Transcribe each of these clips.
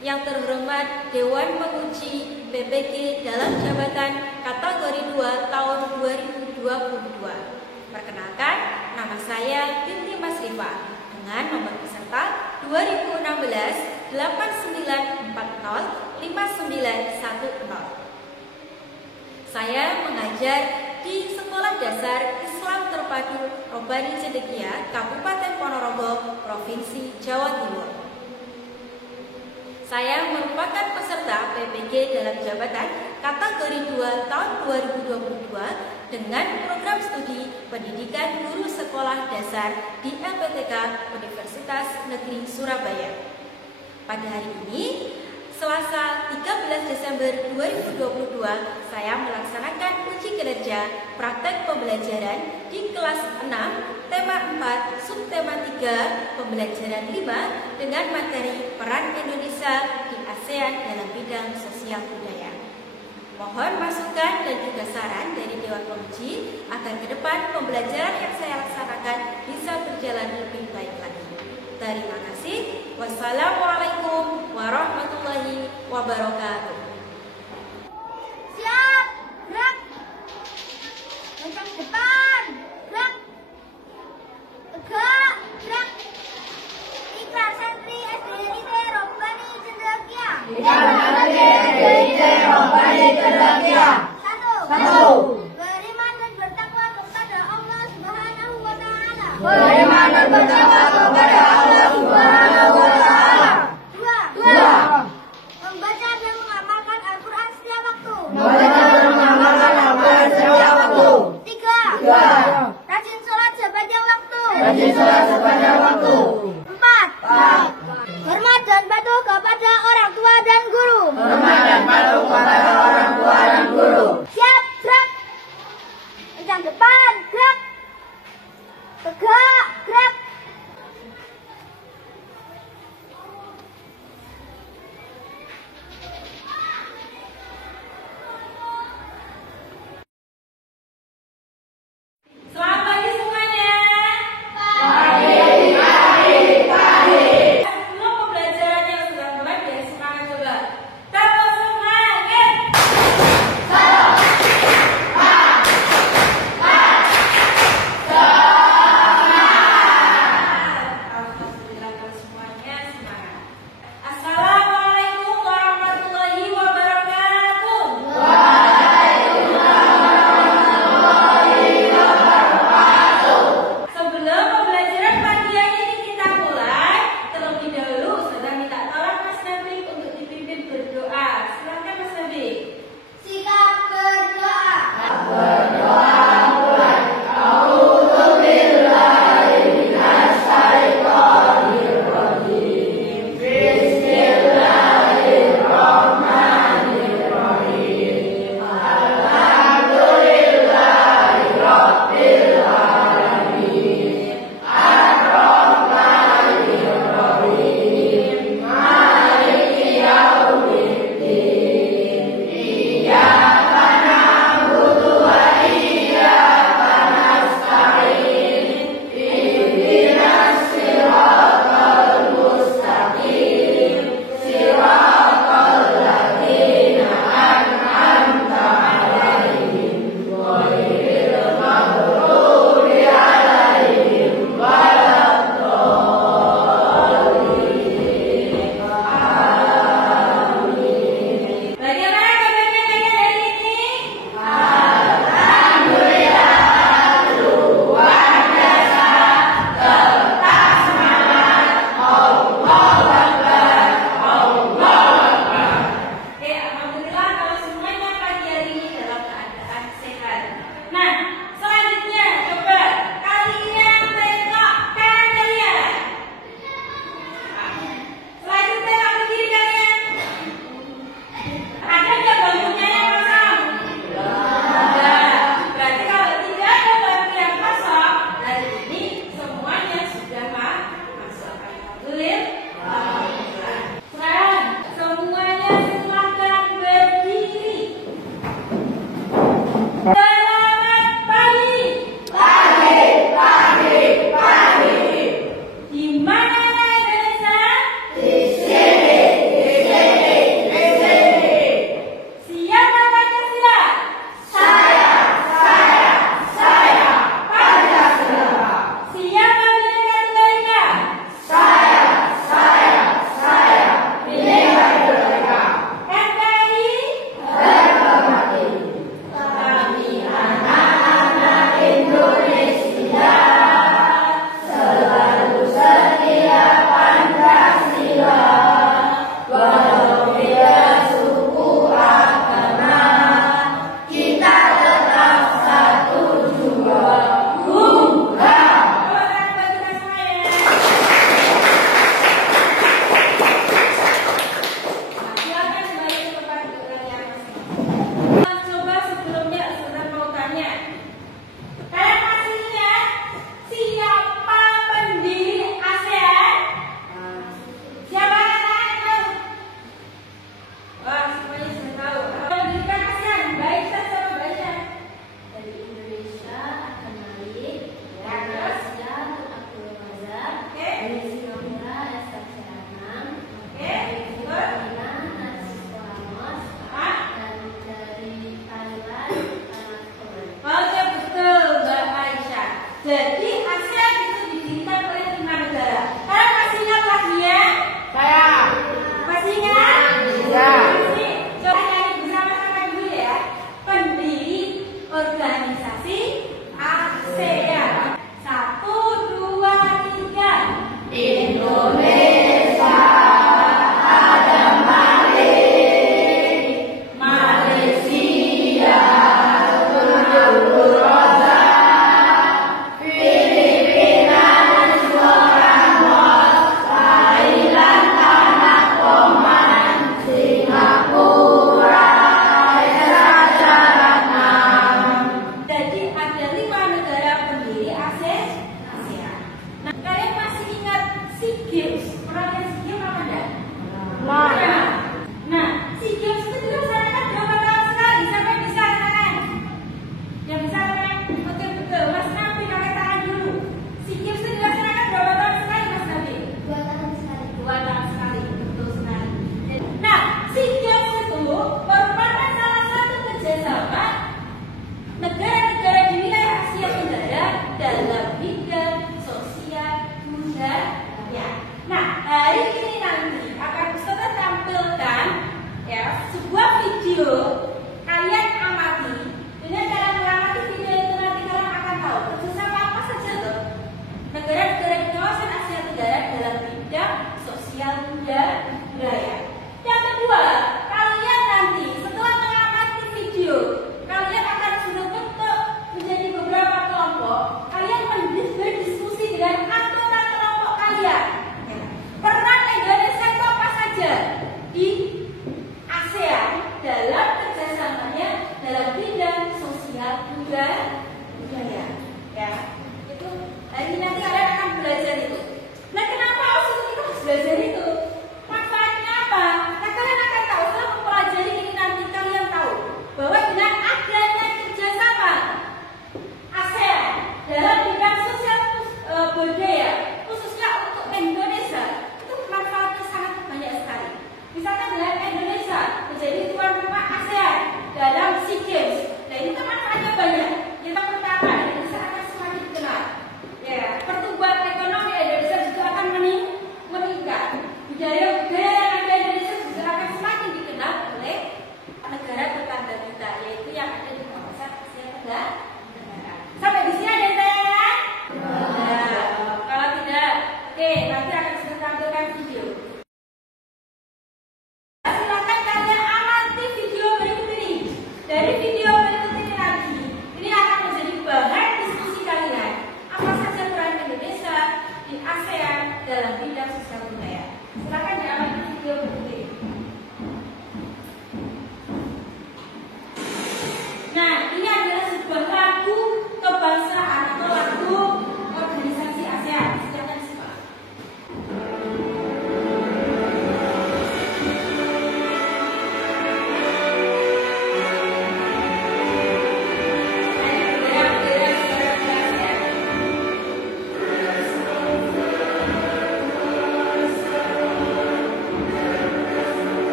Yang terhormat Dewan Penguji PPG dalam jabatan kategori 2 tahun 2022. Perkenalkan, nama saya Binti Masrifa dengan nomor peserta 2016 8940 5910. Saya mengajar di Sekolah Dasar Islam Terpadu Robani Cendekia, Kabupaten Ponorogo, Provinsi Jawa Timur. Saya merupakan peserta PPG dalam jabatan kategori 2 tahun 2022 dengan program studi pendidikan guru sekolah dasar di LPTK Universitas Negeri Surabaya. Pada hari ini, Selasa 13 Desember 2022, saya melaksanakan uji kinerja praktek pembelajaran di kelas 6, tema 4, subtema 3, pembelajaran 5 dengan materi peran Indonesia di ASEAN dalam bidang sosial budaya. Mohon masukan dan juga saran dari Dewan Penguji agar ke depan pembelajaran yang saya laksanakan bisa berjalan lebih baik lagi. Terima kasih. Wassalamualaikum warahmatullahi wabarakatuh. Siap, gerak. Langkah depan, gerak. Tegak, gerak. Ikrar santri SDIT Robani Cendekia. Satu. Beriman dan bertakwa kepada Allah Subhanahu wa Ta'ala. Beriman dan bertakwa kepada Allah Subhanahu wa Ta'ala. Dua. Membaca dan mengamalkan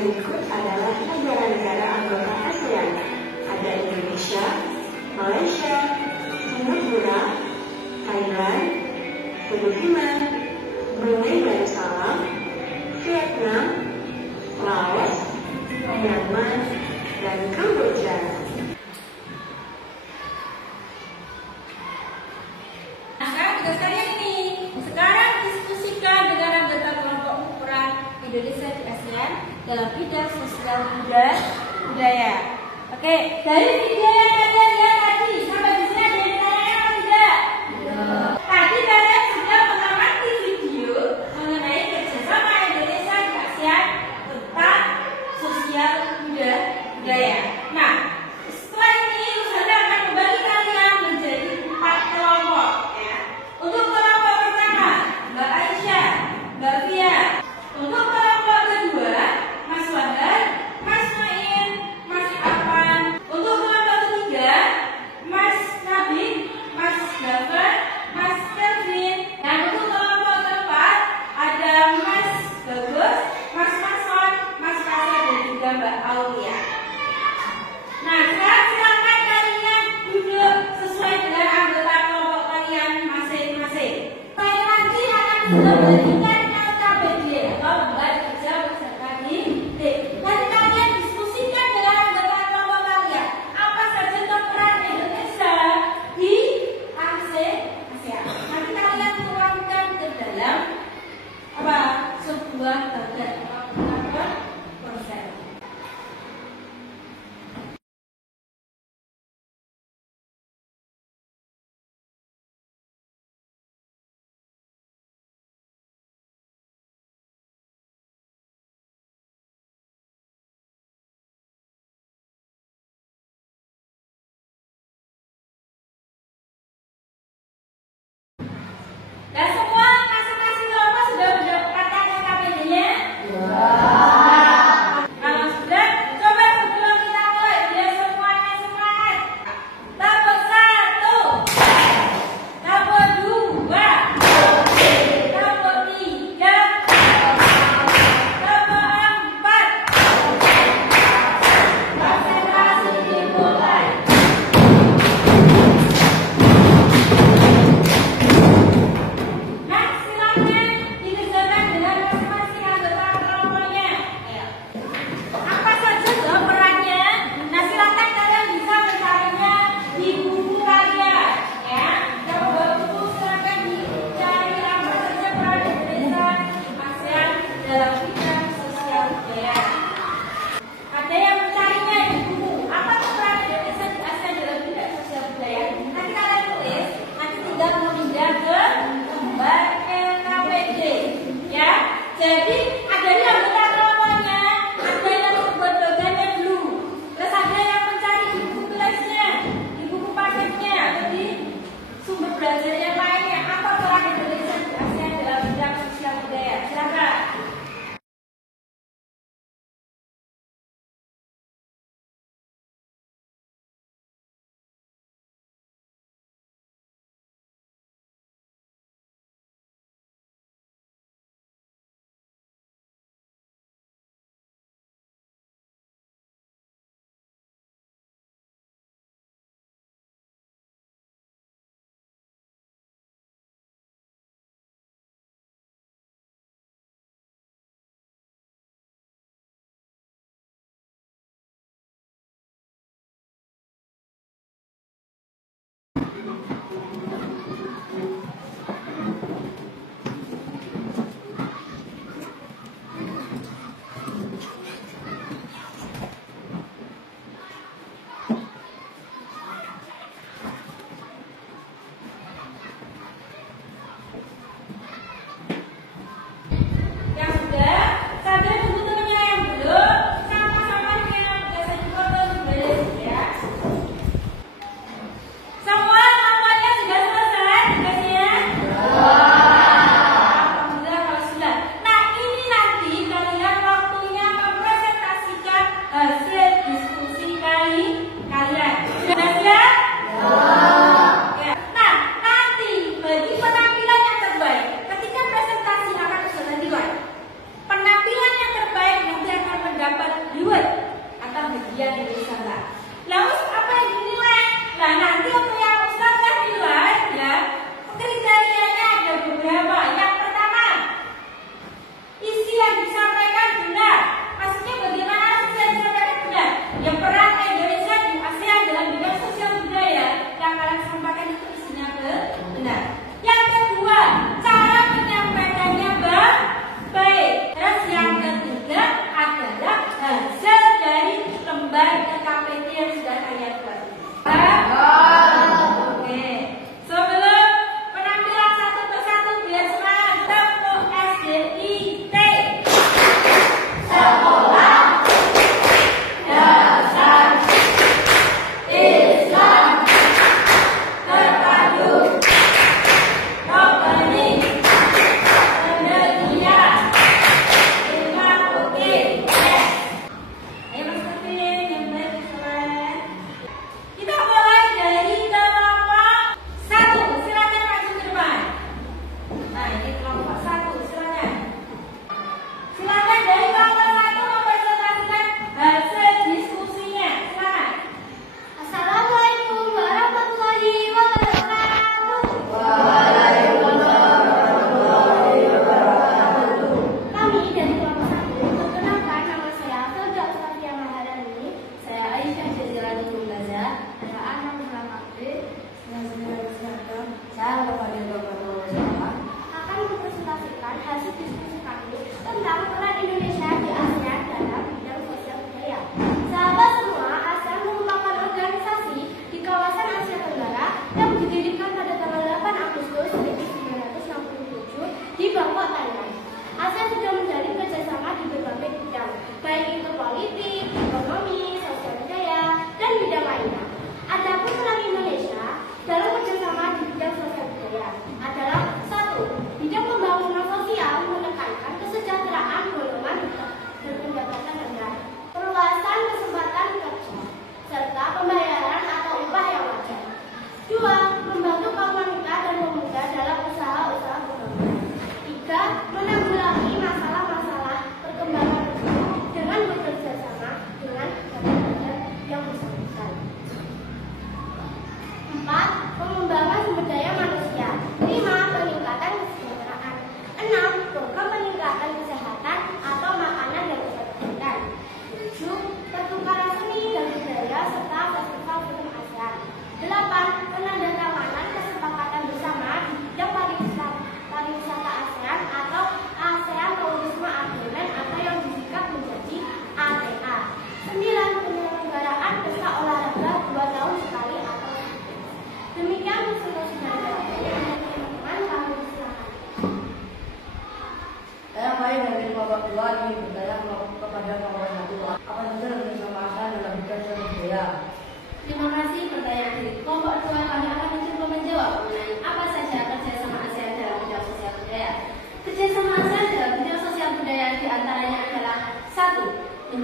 berikut adalah negara-negara anggota ASEAN. Ada Indonesia, Malaysia, Singapura, Thailand, Filipina, Brunei Darussalam, Vietnam, Laos, Myanmar, dan Kamboja. Nah, sekarang tugas kalian ini. Sekarang diskusikan dengan anggota kelompok ukuran Indonesia di ASEAN dalam bidang sosial budaya. Oke, dari video yang kalian lihat tadi sampai di sini ada yang tanya apa tidak? Tadi kalian sudah mengamati video mengenai kerjasama Indonesia di ASEAN tentang sosial budaya. Nah, setelah ini Ustazah akan membagi kalian menjadi 4 kelompok ya. Untuk kelompok pertama, Mbak Aisyah, Mbak Fia. Untuk kelompok kedua, Mas Wahab, Mas Main, Mas Afan. Untuk kelompok ketiga, Mas Nabil, Mas Gafar, Mas Kelvin. Dan untuk kelompok keempat ada Mas Bagus, Mas Mason, Mas Kasar dan juga Mbak Aulia. Nah, sekarang silakan kalian duduk sesuai dengan anggota kelompok kalian masing-masing. Saya nanti akan memberikan LKBD atau lembar kerja peserta didik. Nanti kalian diskusikan dengan anggota kelompok kalian apa saja peran Indonesia di ASEAN. Nanti kalian tuangkan ke dalam sebuah target konsep. Dan semua masing-masing kelompok sudah mendapatkan LKPD-nya? Kalau sudah, coba sebelum kita mulai, biar semuanya semangat. Tabel 1, tabel 2, tabel 3, tabel 4. Konsentrasi dimulai. Nah,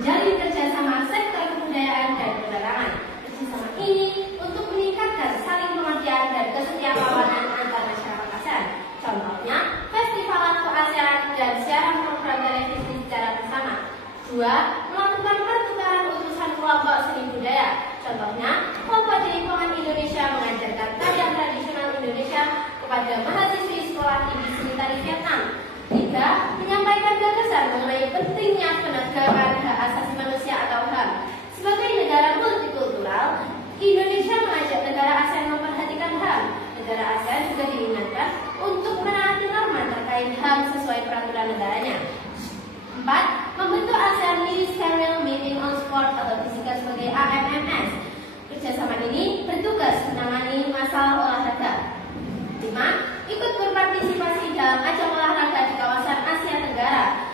menjalin kerjasama sektor kebudayaan dan penerangan. Kerjasama ini untuk meningkatkan saling pengertian dan kesetiakawanan antar masyarakat ASEAN. Contohnya, festival ASEAN dan siaran program televisi secara bersama. 2. Melakukan pertukaran utusan kelompok seni budaya. Contohnya, kelompok Jaipongan Indonesia mengajarkan tarian tradisional Indonesia kepada mahasiswi sekolah tinggi seni tari Vietnam. 3. Menyampaikan gagasan mengenai pentingnya penegakan hak asasi manusia atau HAM. Sebagai negara multikultural, Indonesia mengajak negara ASEAN memperhatikan HAM. Negara ASEAN juga diingatkan untuk menaati norma terkait HAM sesuai peraturan negaranya. 4. Membentuk ASEAN Ministerial Meeting on Sport atau disingkat sebagai AMMS. Kerjasama ini bertugas menangani masalah olahraga. 5. Ikut berpartisipasi dalam ajang olahraga di kawasan Asia Tenggara.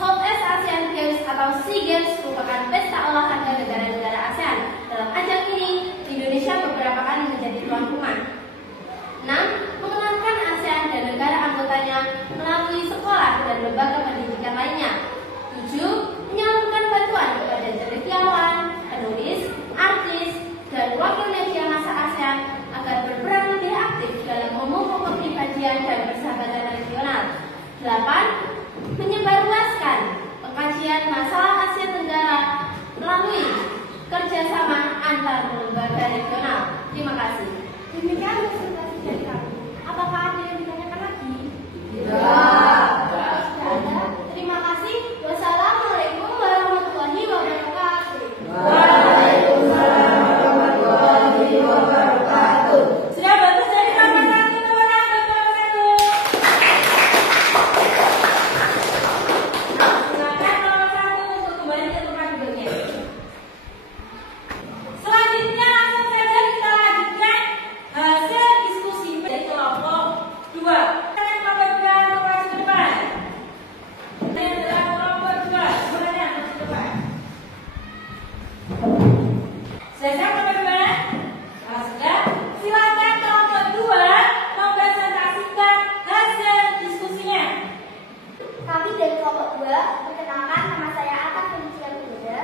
Southeast Asian Games atau SEA Games merupakan pesta olahraga negara-negara ASEAN. Dalam ajang ini, Indonesia beberapa kali menjadi tuan rumah. 6. Mengenalkan ASEAN dan negara anggotanya melalui sekolah dan lembaga pendidikan lainnya. 7. Menyalurkan bantuan kepada cendekiawan, penulis, artis, dan wakil media massa ASEAN agar berperan lebih aktif dalam memupuk kepribadian dan persahabatan regional. 8. Menyebarluaskan pengkajian masalah Asia Tenggara melalui kerjasama antar lembaga regional. Terima kasih. Demikian presentasi dari kami. Apakah ada yang ditanyakan lagi? Terima kasih. Wassalamualaikum warahmatullahi wabarakatuh. Waalaikumsalam warahmatullahi wabarakatuh. Sudah bagus dari teman-teman itu silakan nomor 1 untuk kembali ke tempat duduknya. Selanjutnya langsung saja kita lanjutkan hasil diskusi dari kelompok 2. Yang kelompok 2 maju ke depan. Yang adalah kelompok 2 sebenarnya maju ke depan. Sudah siap kelompok 2? Kalau sudah, silakan kelompok 2 mempresentasikan hasil diskusinya. Kami dari kelompok 2, perkenalkan nama saya Atta Felicia Buda.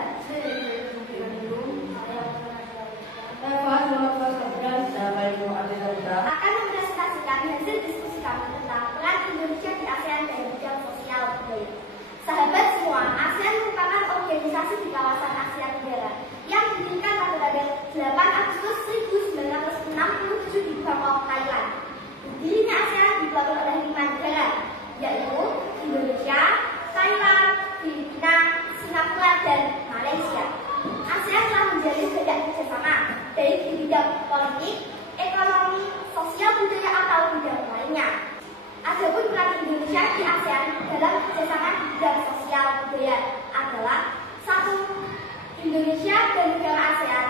Akan mempresentasikan hasil diskusi kami tentang peran Indonesia di ASEAN dan bidang sosial budaya. Sahabat semua, ASEAN merupakan organisasi di kawasan Asia Tenggara yang didirikan pada tanggal 8 Agustus 1967 di Bangkok, Thailand. Berdirinya ASEAN dibangun oleh 5 negara, yaitu Indonesia, Thailand, Filipina, Singapura, dan Malaysia. ASEAN telah menjalin banyak kerjasama, baik di bidang politik, ekonomi, sosial budaya atau bidang lainnya. Adapun peran Indonesia di ASEAN dalam kerjasama di bidang sosial budaya adalah 1. Indonesia dan negara ASEAN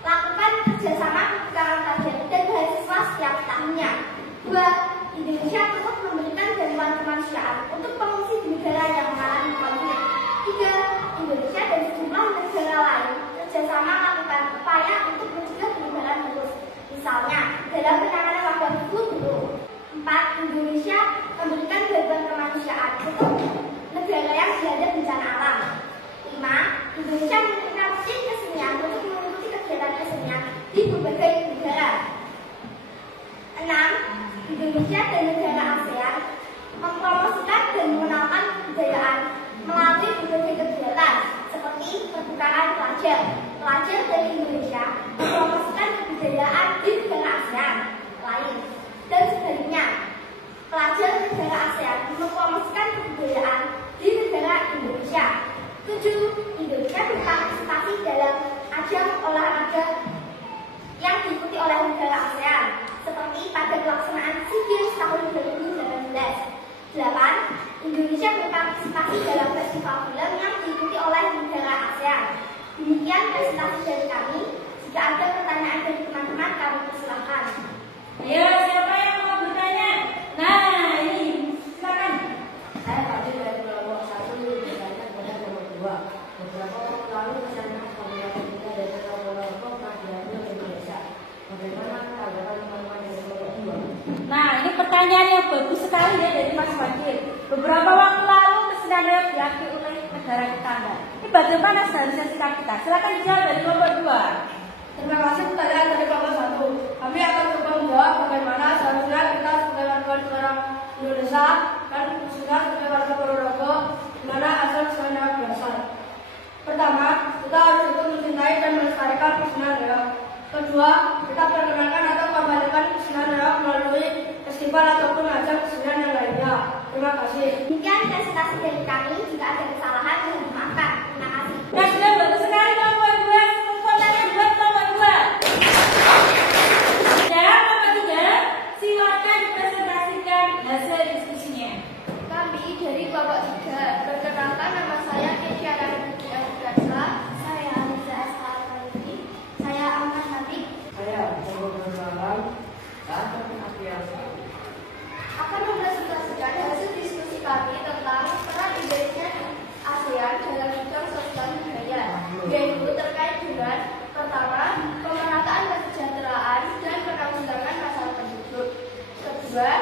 lakukan kerjasama pertukaran pelajar dan mahasiswa setiap tahunnya. 2. Indonesia terus memberikan bantuan kemanusiaan untuk pengungsi di negara yang mengalami konflik. 3. Indonesia dan sejumlah negara lain kerjasama melakukan upaya untuk mencegah penyebaran virus, misalnya dalam penanganan wabah flu. 4. Indonesia memberikan bantuan kemanusiaan untuk negara yang dilanda bencana alam. 5. Indonesia memberikan tim kesenian untuk mengikuti kegiatan kesenian di berbagai negara. 6. Indonesia dan negara ASEAN mempromosikan dan mengenalkan kebudayaan melalui berbagai kegiatan seperti pertukaran pelajar. Pelajar dari Indonesia mempromosikan kebudayaan di negara ASEAN lain dan sebaliknya. Pelajar negara ASEAN mempromosikan kebudayaan di negara Indonesia. 7. Indonesia berpartisipasi dalam ajang olahraga yang diikuti oleh negara ASEAN, seperti pada pelaksanaan SEA Games tahun 2019. 8. Indonesia berpartisipasi dalam festival film yang diikuti oleh negara ASEAN. Demikian presentasi dari kami. Jika ada pertanyaan dari teman-teman, kami persilahkan. Ayo, siapa yang mau bertanya? Nah, ini silakan. Saya tadi dari kelompok 1 bertanya kepada kelompok 2. Beberapa waktu lalu bersama kelompok 3 dari kelompok Pelajaran Indonesia. Bagaimana tanggapan teman-teman dari kelompok 2? Nah, ini pertanyaan yang bagus sekali ya dari Mas Wakil. Beberapa waktu lalu kesenian diakui oleh negara tetangga. Ini bagaimana seharusnya sikap kita? Silakan dijawab dari kelompok 2. Terima kasih pertanyaan dari kelompok 1. Kami akan coba menjawab bagaimana seharusnya kita sebagai warga negara Indonesia dan khususnya sebagai warga Ponorogo di mana asal usulnya berasal. Pertama, kita harus ikut mencintai dan melestarikan kesenian reog. Kedua, kita perkenalkan atau mengembalikan kesenian reog melalui festival ataupun ajang kesenian yang lainnya. Terima kasih. Demikian presentasi dari kami. Jika ada kesalahan, mohon dimaafkan. Terima kasih. Nah, sudah bagus sekali kelompok 2. Pertanyaan buat kelompok 2. Ya, kelompok 3, silakan dipresentasikan hasil diskusinya. Kami dari kelompok 3. Perkenalkan, nama saya Kesia Raditya Udarsa. Saya Aliza Esa Alfaliti. Saya Ahmad Nabi. Saya Bogor Akan mempresentasikan hasil diskusi kami tentang peran Indonesia di ASEAN dalam bidang sosial budaya, yaitu terkait dengan pertama, pemerataan kesejahteraan dan penanggulangan masalah penduduk. Kedua,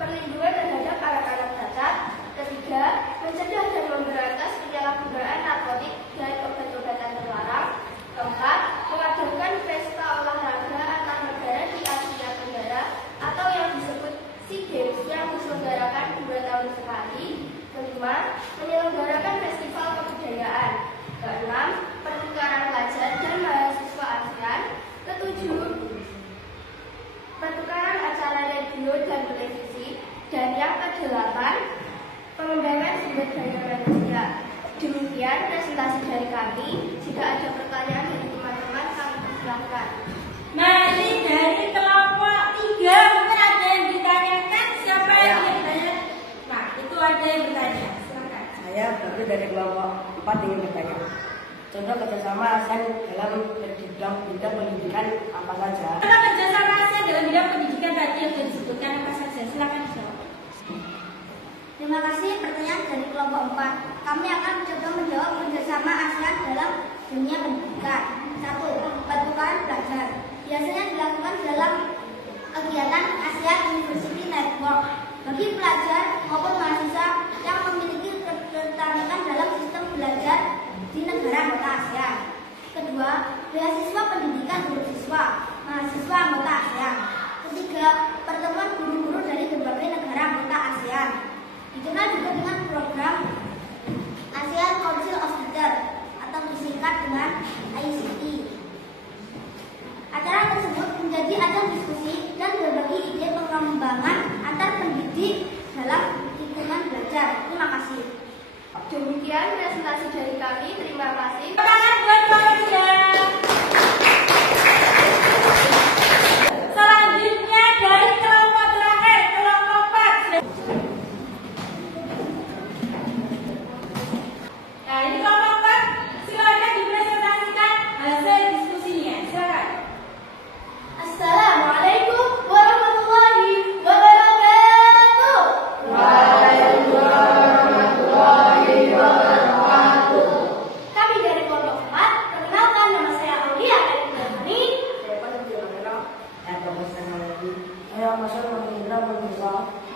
perlindungan terhadap anak-anak cacat. Ketiga, mencegah dan memberantas penyalahgunaan narkotik dan obat-obatan terlarang. Keempat, mengadakan pesta olahraga antar negara di Asia Tenggara atau yang disebut SEA Games yang diselenggarakan 2 tahun sekali. Kelima, menyelenggarakan festival kebudayaan. Keenam, pertukaran pelajar dan mahasiswa ASEAN. Ketujuh, pertukaran acara radio dan televisi. Dan yang kedelapan, pengembangan sumber daya manusia. Demikian presentasi dari kami. Jika ada pertanyaan dari teman-teman, kami persilahkan. Nah, ini dari kelompok 3 mungkin ada yang ditanyakan. Siapa yang bertanya? Nah, itu ada yang bertanya. Silakan. Saya baru dari kelompok 4 ingin bertanya. Contoh kerjasama ASEAN dalam bidang pendidikan apa saja? Kalau kerjasama ASEAN dalam bidang pendidikan tadi yang sudah disebutkan apa saja? Silakan dijawab. Terima kasih pertanyaan dari kelompok 4. Kami akan mencoba menjawab kerjasama ASEAN dalam dunia pendidikan. 1. Pertukaran pelajar. Biasanya dilakukan dalam kegiatan ASEAN University Network bagi pelajar maupun mahasiswa yang memiliki ketertarikan dalam sistem belajar di negara anggota ASEAN. Kedua, beasiswa pendidikan untuk siswa mahasiswa anggota ASEAN. Ketiga, pertemuan guru-guru dari berbagai negara anggota ASEAN. Dikenal juga dengan program ASEAN Council of Leaders atau disingkat dengan ACT. Acara tersebut menjadi ajang diskusi dan berbagi ide pengembangan antar pendidik dalam lingkungan belajar. Terima kasih. Demikian presentasi dari kami. Terima kasih. Pertanyaan buat kelompok 3. Selanjutnya dari kelompok terakhir, kelompok 4. Nah, ini kelompok 4. Silakan dipresentasikan hasil diskusinya. Silakan. Assalamualaikum warahmatullahi wabarakatuh. Kami dari kelompok 4, perkenalkan nama saya Aulia Aidilani.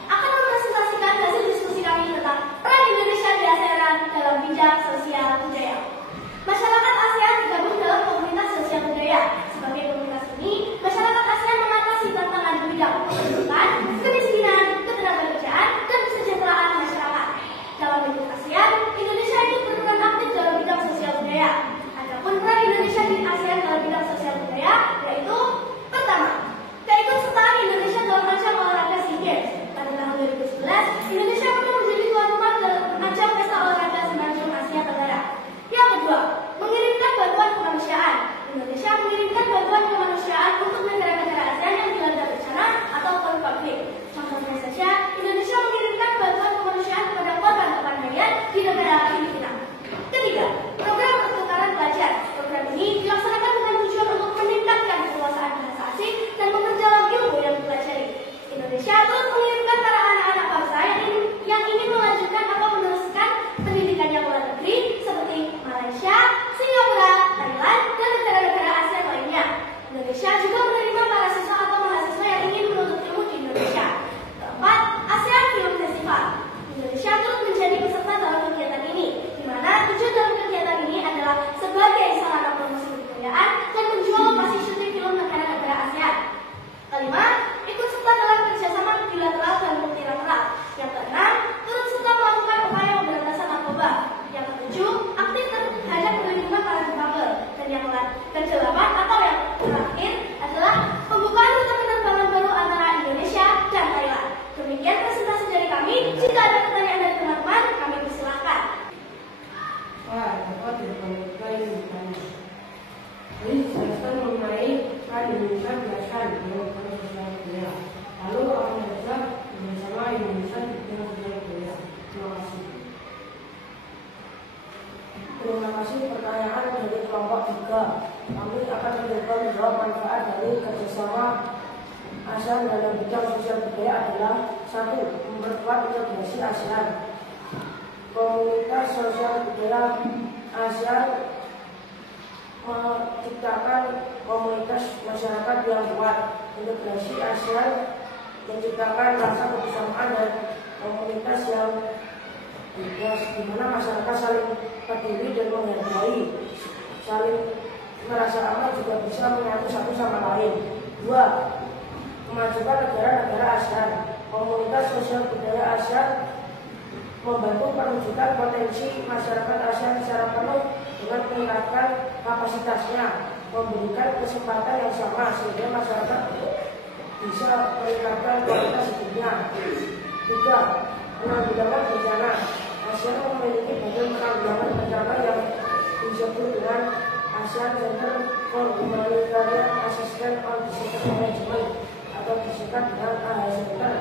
Akan mempresentasikan hasil diskusi kami tentang peran Indonesia di ASEAN dalam bidang sosial budaya. Masyarakat ASEAN digabung dalam komunitas sosial budaya. Sebagai komunitas ini, masyarakat ASEAN mengatasi tantangan di bidang pendidikan, kemiskinan, ketenagakerjaan, dan kesejahteraan masyarakat. Dalam bentuk ASEAN, Indonesia ikut berperan aktif dalam bidang sosial budaya. Adapun peran Indonesia di ASEAN dalam bidang sosial budaya yaitu pertama, keikutsertaan Indonesia dalam ajang olahraga SEA Games. Pada tahun 2011, Indonesia pernah menjadi tuan rumah dalam ajang pesta olahraga semenanjung Asia Tenggara. bidang sosial budaya adalah 1. Memperkuat integrasi ASEAN. Komunitas sosial budaya ASEAN menciptakan komunitas masyarakat yang kuat. Integrasi ASEAN menciptakan rasa kebersamaan dan komunitas yang luas, di mana masyarakat saling peduli dan menghargai, saling merasa aman, juga bisa menyatu satu sama lain. 2. Memajukan negara-negara ASEAN. Komunitas sosial budaya ASEAN membantu perwujudan potensi masyarakat ASEAN secara penuh dengan meningkatkan kapasitasnya, memberikan kesempatan yang sama sehingga masyarakat bisa meningkatkan kualitas hidupnya. 3. Penanggulangan bencana. ASEAN memiliki badan penanggulangan bencana yang disebut dengan ASEAN Center for Humanitarian Assistance on Disaster Management atau disingkat dengan AHCR,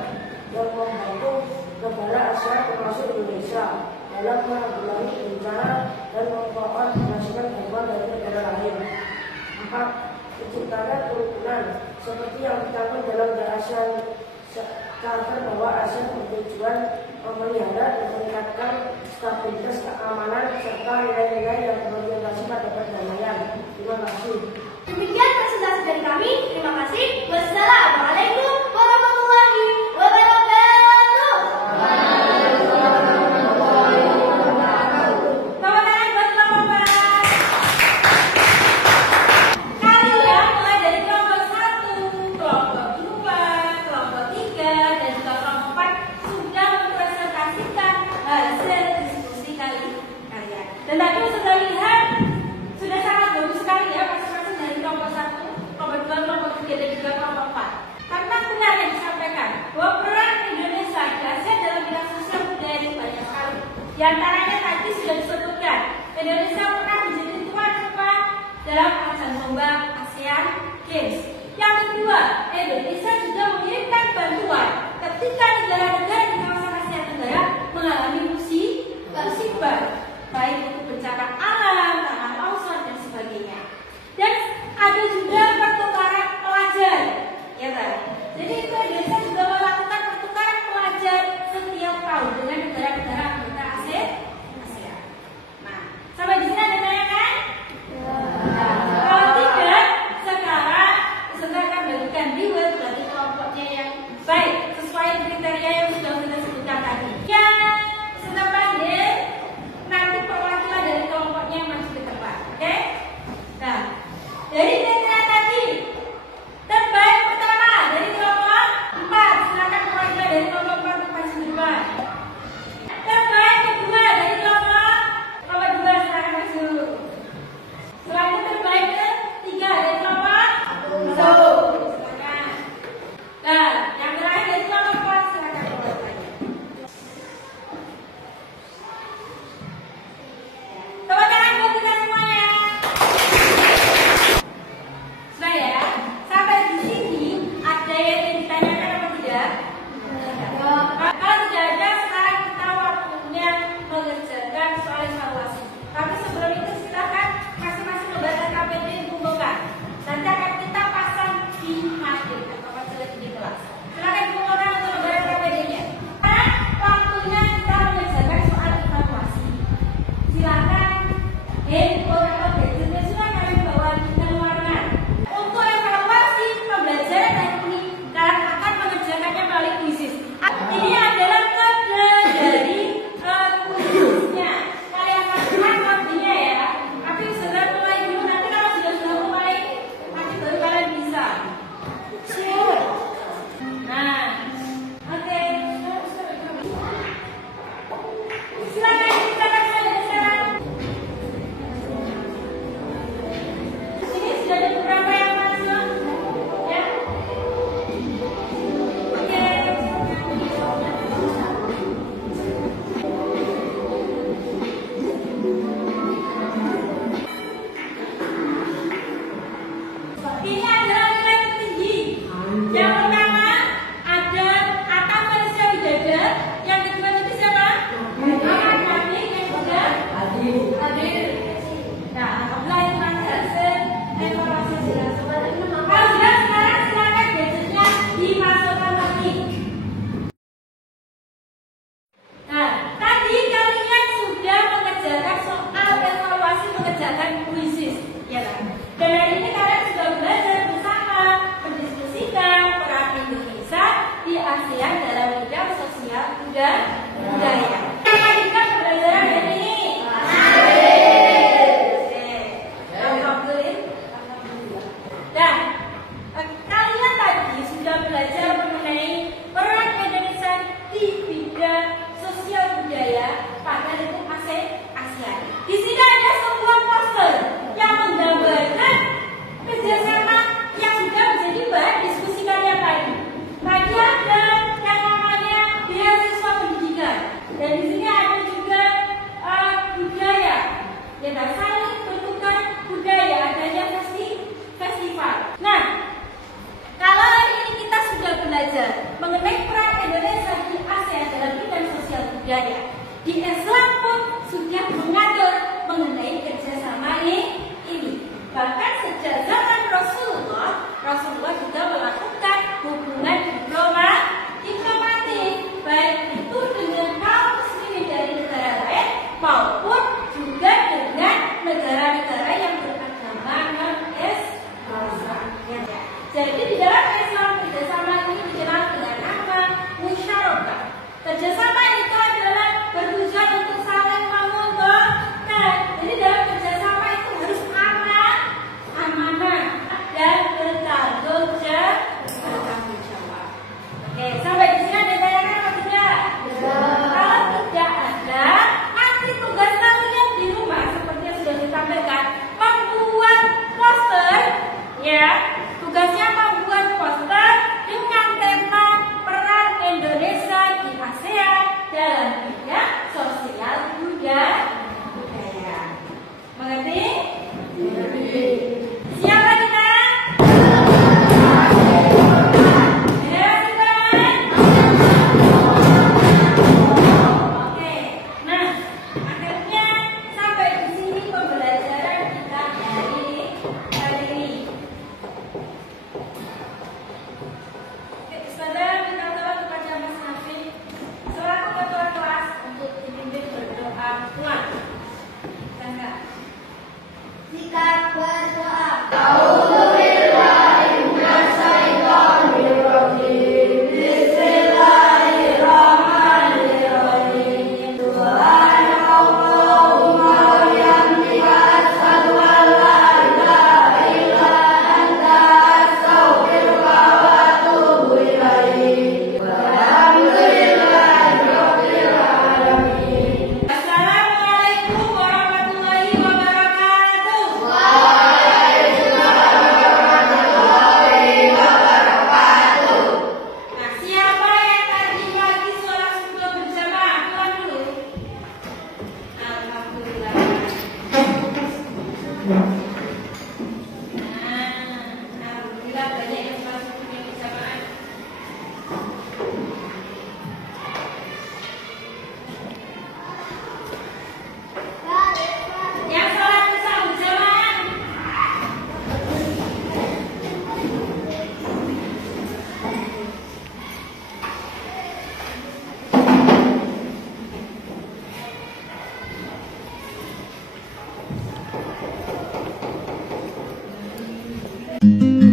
yang membantu negara ASEAN termasuk Indonesia dalam menanggulangi bencana dan mengkoordinasikan bantuan dari negara lain. 4. Menciptakan kerukunan seperti yang dicantum dalam The ASEAN Charter bahwa ASEAN bertujuan memelihara dan meningkatkan stabilitas keamanan serta nilai-nilai yang berorientasi pada perdamaian. Terima kasih. Demikian presentasi dari kami. Terima kasih. Wassalamualaikum warahmatullahi wabarakatuh. Tangan buat kelompok. Kalian mulai dari kelompok 1, kelompok 2, kelompok 3, dan juga kelompok 4 sudah mempresentasikan hasil diskusi kalian. Dan tadi sudah lihat, sudah sangat bagus sekali ya masing-masing dari kelompok 1, kelompok 2, kelompok 3, dan juga kelompok 4. Karena benar yang disampaikan bahwa peran Indonesia di ASEAN dalam bidang sosial budaya itu banyak sekali. Di antaranya tadi sudah disebutkan, Indonesia pernah menjadi tuan rumah dalam ajang lomba ASEAN Games. Yang kedua, Indonesia juga mengirimkan bantuan ketika negara-negara di kawasan Asia Tenggara mengalami musibah, baik itu bencana alam, tanah longsor, dan sebagainya. Dan ada juga pertukaran pelajar, ya kan? Jadi itu Indonesia juga melakukan pertukaran pelajar setiap tahun dengan negara-negara anggota ASEAN. Nah, sampai di sini ada tanya kan? Kalau tidak, sekarang akan bagikan di web. ASEAN dalam bidang sosial budaya. Lanjutkan pembelajaran hari ini. Dan kalian tadi sudah belajar mengenai peran Indonesia di bidang sosial budaya pada lingkup ASEAN. Di sini ada sebuah poster yang menggambarkan kerjasama yang sudah menjadi bahan diskusi kalian tadi. Tadi ada yang namanya beasiswa pendidikan, dan di sini ada juga budaya, ya kan, saling bertukar budaya, adanya festival. Nah, kalau hari ini kita sudah belajar mengenai peran Indonesia di ASEAN dalam bidang sosial budaya, di Islam pun sudah mengatur mengenai kerjasama ini. Bahkan sejak zaman Rasulullah juga melakukan hubungan diplomatik, baik itu dengan kaum muslimin dari negara lain maupun juga dengan negara-negara yang beragama non-Islam. Jadi di dalam Islam kerjasama ini dikenal dengan nama musyarakah. Kerjasama itu adalah bertujuan untuk saling menguntungkan. Jadi dalam kerjasama itu harus amanah dan bertanggung jawab. Oke, sampai di sini ada bayangan atau tidak? Kalau tidak ada, nanti tugas kalian di rumah seperti yang sudah disampaikan, membuat poster, ya. Tugasnya membuat poster dengan tema peran Indonesia di ASEAN dalam bidang sosial budaya. Mengerti? Siapa kita? Oke. Nah, akhirnya sampai di sini pembelajaran kita hari ini. Ustazah minta tolong kepada Mas Hafid selaku ketua kelas untuk dipimpin berdoa pulang. Sikat berdoa. Assalamualaikum warahmatullahi wabarakatuh. Nah, siapa yang tadi pagi sholat subuh berjamaah? Tuan dulu. Alhamdulillah. Alhamdulillah banyak yang sholat subuhnya berjamaah. Yang sholat berjamaah. Thank you.